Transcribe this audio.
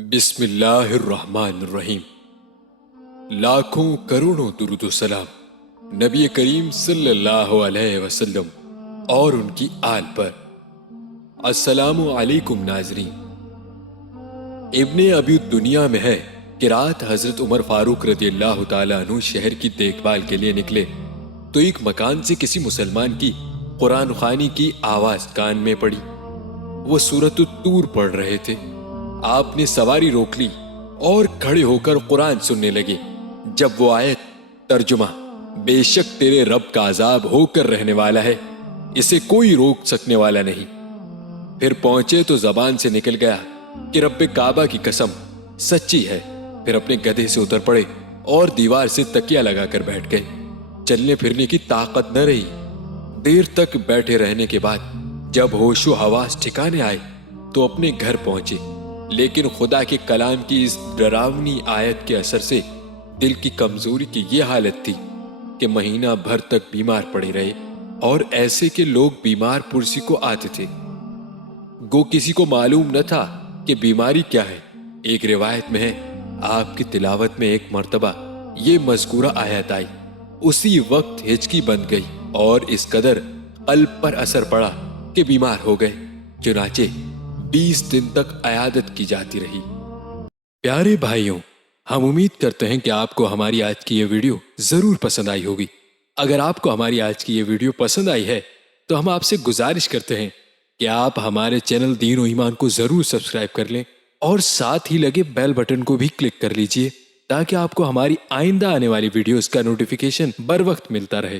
بسم اللہ الرحمن الرحیم۔ لاکھوں کروڑوں درود و سلام نبی کریم صلی اللہ علیہ وسلم اور ان کی آل پر۔ السلام علیکم ناظرین۔ ابن ابی دنیا میں ہے کہ رات حضرت عمر فاروق رضی اللہ تعالیٰ عنہ شہر کی دیکھ بھال کے لیے نکلے تو ایک مکان سے کسی مسلمان کی قرآن خوانی کی آواز کان میں پڑی۔ وہ سورۃ الطور پڑھ رہے تھے۔ آپ نے سواری روک لی اور کھڑے ہو کر قرآن سننے لگے۔ جب وہ آیت ترجمہ بے شک تیرے رب کا عذاب ہو کر رہنے والا ہے، اسے کوئی روک سکنے والا نہیں، پھر پہنچے تو زبان سے نکل گیا کہ رب کعبہ کی قسم سچی ہے۔ پھر اپنے گدھے سے اتر پڑے اور دیوار سے تکیہ لگا کر بیٹھ گئے۔ چلنے پھرنے کی طاقت نہ رہی۔ دیر تک بیٹھے رہنے کے بعد جب ہوش و حواس ٹھکانے آئے تو اپنے گھر پہنچے، لیکن خدا کے کلام کی اس ڈراؤنی آیت کے اثر سے دل کی کمزوری کی یہ حالت تھی کہ مہینہ بھر تک بیمار پڑے رہے، اور ایسے کہ لوگ بیمار پرسی کو آتے تھے۔ گو کسی کو معلوم نہ تھا کہ بیماری کیا ہے۔ ایک روایت میں ہے آپ کی تلاوت میں ایک مرتبہ یہ مذکورہ آیت آئی، اسی وقت ہچکی بند گئی اور اس قدر قلب پر اثر پڑا کہ بیمار ہو گئے، چنانچہ 20 دن تک عیادت کی جاتی رہی۔ پیارے بھائیوں، ہم امید کرتے ہیں کہ آپ کو ہماری آج کی یہ ویڈیو ضرور پسند آئی ہوگی۔ اگر آپ کو ہماری آج کی یہ ویڈیو پسند آئی ہے تو ہم آپ سے گزارش کرتے ہیں کہ آپ ہمارے چینل دین و ایمان کو ضرور سبسکرائب کر لیں اور ساتھ ہی لگے بیل بٹن کو بھی کلک کر لیجئے تاکہ آپ کو ہماری آئندہ آنے والی ویڈیوز کا نوٹیفیکیشن بر وقت ملتا رہے۔